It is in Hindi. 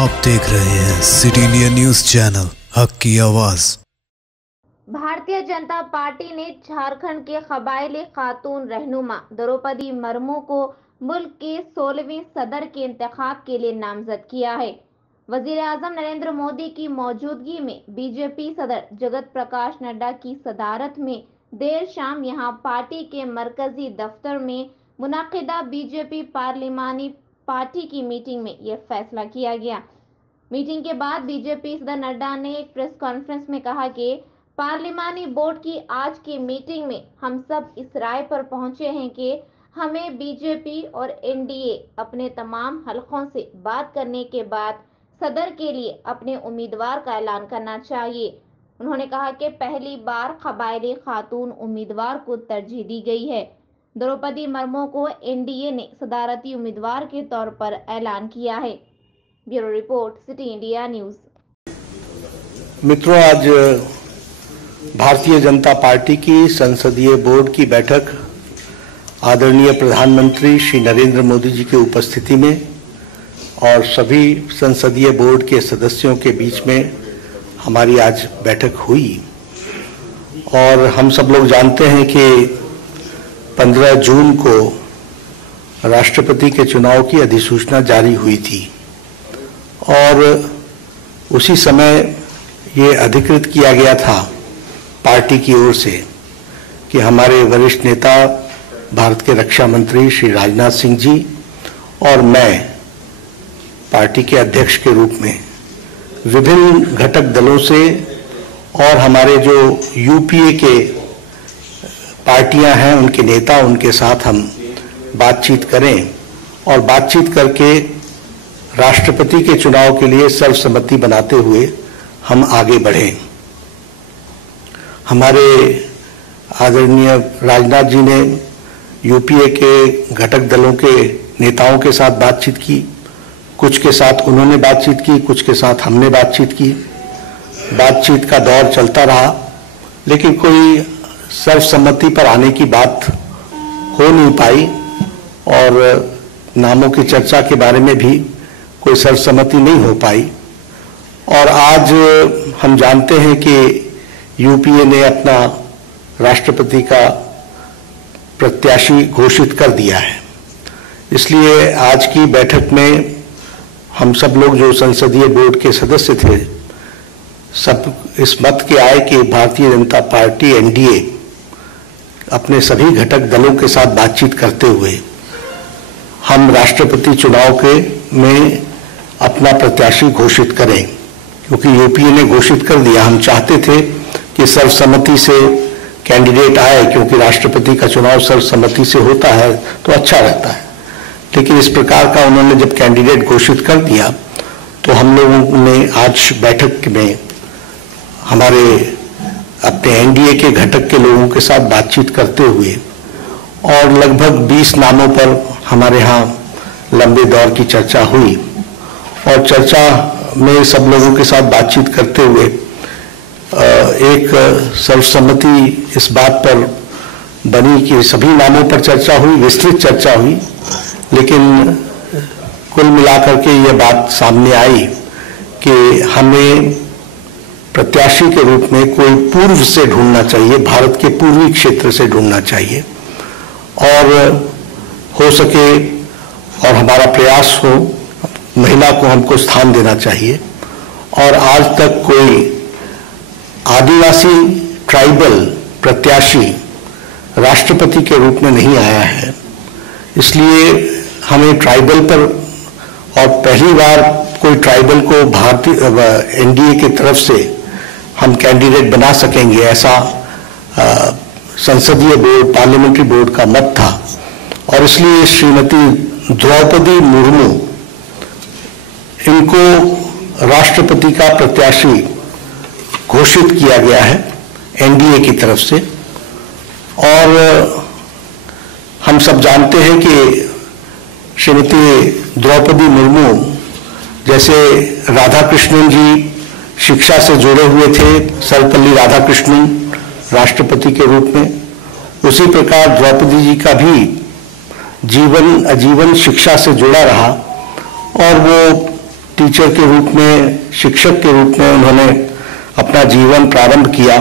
आप देख रहे हैं सिटी इंडिया न्यूज चैनल, हक की आवाज। भारतीय जनता पार्टी ने झारखंड के कबायली खातून रहनुमा द्रौपदी मुर्मू को मुल्क के 16वें सदर के इंतखाब के लिए नामजद किया है। वजीर-ए-आजम नरेंद्र मोदी की मौजूदगी में बीजेपी सदर जगत प्रकाश नड्डा की सदारत में देर शाम यहां पार्टी के मरकजी दफ्तर में मुनाकिदा बीजेपी पार्लिमानी पार्टी की मीटिंग में यह फैसला किया गया। मीटिंग के बाद बीजेपी सदर नड्डा ने एक प्रेस कॉन्फ्रेंस में कहा कि पार्लिमानी बोर्ड की आज की मीटिंग में हम सब इस राय पर पहुंचे हैं कि हमें बीजेपी और एनडीए अपने तमाम हलकों से बात करने के बाद सदर के लिए अपने उम्मीदवार का ऐलान करना चाहिए। उन्होंने कहा कि पहली बार कबायली खातून उम्मीदवार को तरजीह दी गई है। द्रौपदी मुर्मू को एनडीए ने सदारती उम्मीदवार के तौर पर ऐलान किया है। Bureau report, city India news. मित्रों, आज भारतीय जनता पार्टी की संसदीय बोर्ड की बैठक आदरणीय प्रधानमंत्री श्री नरेंद्र मोदी जी की उपस्थिति में और सभी संसदीय बोर्ड के सदस्यों के बीच में हमारी आज बैठक हुई। और हम सब लोग जानते हैं कि 15 जून को राष्ट्रपति के चुनाव की अधिसूचना जारी हुई थी और उसी समय ये अधिकृत किया गया था पार्टी की ओर से कि हमारे वरिष्ठ नेता भारत के रक्षा मंत्री श्री राजनाथ सिंह जी और मैं पार्टी के अध्यक्ष के रूप में विभिन्न घटक दलों से और हमारे जो यूपीए के पार्टियां हैं उनके नेता, उनके साथ हम बातचीत करें और बातचीत करके राष्ट्रपति के चुनाव के लिए सर्वसम्मति बनाते हुए हम आगे बढ़ें। हमारे आदरणीय राजनाथ जी ने यूपीए के घटक दलों के नेताओं के साथ बातचीत की, कुछ के साथ उन्होंने बातचीत की, कुछ के साथ हमने बातचीत की। बातचीत का दौर चलता रहा, लेकिन कोई सर्वसम्मति पर आने की बात हो नहीं पाई और नामों की चर्चा के बारे में भी कोई सर्वसम्मति नहीं हो पाई। और आज हम जानते हैं कि यूपीए ने अपना राष्ट्रपति का प्रत्याशी घोषित कर दिया है। इसलिए आज की बैठक में हम सब लोग जो संसदीय बोर्ड के सदस्य थे, सब इस मत के आए कि भारतीय जनता पार्टी एनडीए अपने सभी घटक दलों के साथ बातचीत करते हुए हम राष्ट्रपति चुनाव के में अपना प्रत्याशी घोषित करें, क्योंकि यूपीए ने घोषित कर दिया। हम चाहते थे कि सर्वसम्मति से कैंडिडेट आए, क्योंकि राष्ट्रपति का चुनाव सर्वसम्मति से होता है तो अच्छा रहता है। लेकिन इस प्रकार का उन्होंने जब कैंडिडेट घोषित कर दिया तो हम लोगों ने आज बैठक में हमारे अपने एनडीए के घटक के लोगों के साथ बातचीत करते हुए और लगभग 20 नामों पर हमारे यहाँ लंबे दौर की चर्चा हुई और चर्चा में सब लोगों के साथ बातचीत करते हुए एक सर्वसम्मति इस बात पर बनी कि सभी नामों पर चर्चा हुई, विस्तृत चर्चा हुई, लेकिन कुल मिलाकर के ये बात सामने आई कि हमें प्रत्याशी के रूप में कोई पूर्व से ढूंढना चाहिए, भारत के पूर्वी क्षेत्र से ढूंढना चाहिए और हो सके और हमारा प्रयास हो महिला को हमको स्थान देना चाहिए। और आज तक कोई आदिवासी ट्राइबल प्रत्याशी राष्ट्रपति के रूप में नहीं आया है, इसलिए हमें ट्राइबल पर और पहली बार कोई ट्राइबल को भारतीय एनडीए की तरफ से हम कैंडिडेट बना सकेंगे, ऐसा संसदीय बोर्ड, पार्लियामेंट्री बोर्ड का मत था। और इसलिए श्रीमती द्रौपदी मुर्मू, इनको राष्ट्रपति का प्रत्याशी घोषित किया गया है एनडीए की तरफ से। और हम सब जानते हैं कि श्रीमती द्रौपदी मुर्मू जैसे राधाकृष्णन जी शिक्षा से जुड़े हुए थे, सर्वपल्ली राधाकृष्णन राष्ट्रपति के रूप में, उसी प्रकार द्रौपदी जी का भी जीवन आजीवन शिक्षा से जुड़ा रहा और वो टीचर के रूप में, शिक्षक के रूप में उन्होंने अपना जीवन प्रारंभ किया।